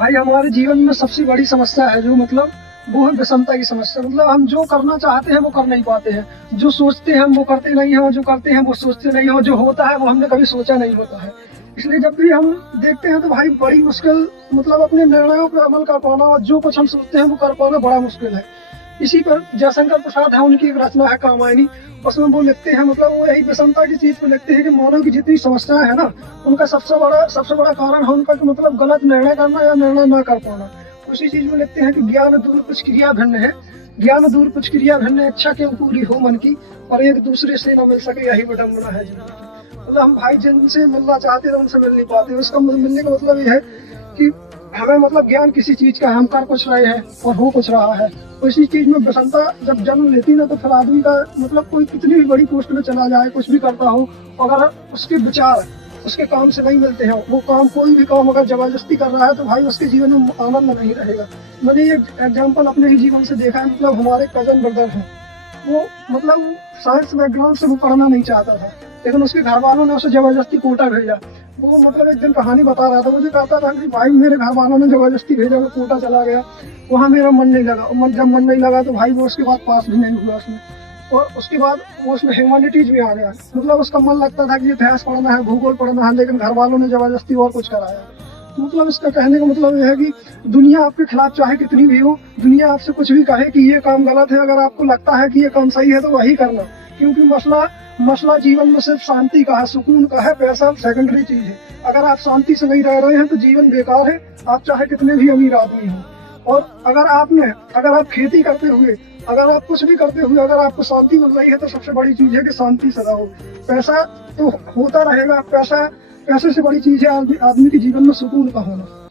भाई हमारे जीवन में सबसे बड़ी समस्या है जो मतलब वो है विषमता की समस्या। मतलब हम जो करना चाहते हैं वो कर नहीं पाते हैं, जो सोचते हैं हम वो करते नहीं हैं, जो करते हैं वो सोचते नहीं हैं, जो होता है वो हमने कभी सोचा नहीं होता है। इसलिए जब भी हम देखते हैं तो भाई बड़ी मुश्किल, मतलब अपने निर्णयों पर अमल कर पाना और जो कुछ हम सोचते हैं वो कर पाना बड़ा मुश्किल है। इसी पर जयशंकर प्रसाद है, उनकी एक रचना है कामायनी, उसमें वो लिखते हैं, मतलब वो यही विषमता की चीज पे लिखते हैं कि मानव की जितनी समस्याएं है ना, उनका सबसे बड़ा कारण है उनका कि मतलब गलत निर्णय करना या निर्णय न कर पाना। उसी चीज में लिखते हैं कि ज्ञान दूर कुछ क्रिया भिन्न है, ज्ञान दूर कुछ क्रिया भिन्न, इच्छा के पूरी हो मन की, और एक दूसरे से न मिल सके यही विडम्बना है जिंदगी की। मतलब हम भाई जिनसे मिलना चाहते हैं उनसे मिल नहीं पाते। उसका मिलने का मतलब ये है कि हमें मतलब ज्ञान किसी चीज का, हम कर कुछ रहे हैं और हो कुछ रहा है। उसी चीज में विषमता जब जन्म लेती ना, तो फिर आदमी का मतलब कोई कितनी भी बड़ी पोस्ट में चला जाए, कुछ भी करता हो, अगर उसके विचार उसके काम से नहीं मिलते हैं, वो काम कोई भी काम अगर जबरदस्ती कर रहा है तो भाई उसके जीवन में आनंद नहीं रहेगा। मैंने ये एग्जाम्पल अपने ही जीवन से देखा है। मतलब हमारे कजन ब्रदर हैं, वो मतलब साइंस बैकग्राउंड से वो पढ़ना नहीं चाहता था, लेकिन उसके घर वालों ने उसे जबरदस्ती कोटा भेजा। वो मतलब एक दिन कहानी बता रहा था, मुझे कहता था कि भाई मेरे घर वालों ने जबरदस्ती भेजा, मैं कोटा चला गया, वहाँ मेरा मन नहीं लगा। जब मन नहीं लगा तो भाई वो उसके बाद पास भी नहीं हुआ उसमें, और उसके बाद वो उसमें ह्यूमैनिटीज भी आ गया। मतलब उसका मन लगता था कि इतिहास पढ़ना है, भूगोल पढ़ना है, लेकिन घर वालों ने जबरदस्ती और कुछ कराया। मतलब इसका कहने का मतलब यह है कि दुनिया आपके खिलाफ चाहे कितनी भी हो, दुनिया आपसे कुछ भी कहे कि ये काम गलत है, अगर आपको लगता है कि ये काम सही है तो वही करना। क्योंकि मसला जीवन में सिर्फ शांति का है, सुकून का है। पैसा सेकेंडरी चीज है। अगर आप शांति से नहीं रह रहे हैं तो जीवन बेकार है, आप चाहे कितने भी अमीर आदमी हो। और अगर आप खेती करते हुए, अगर आप कुछ भी करते हुए अगर आपको शांति मिल रही है तो सबसे बड़ी चीज है कि शांति से रहो। पैसा तो होता रहेगा, पैसे से बड़ी चीज है आदमी के जीवन में सुकून का होना।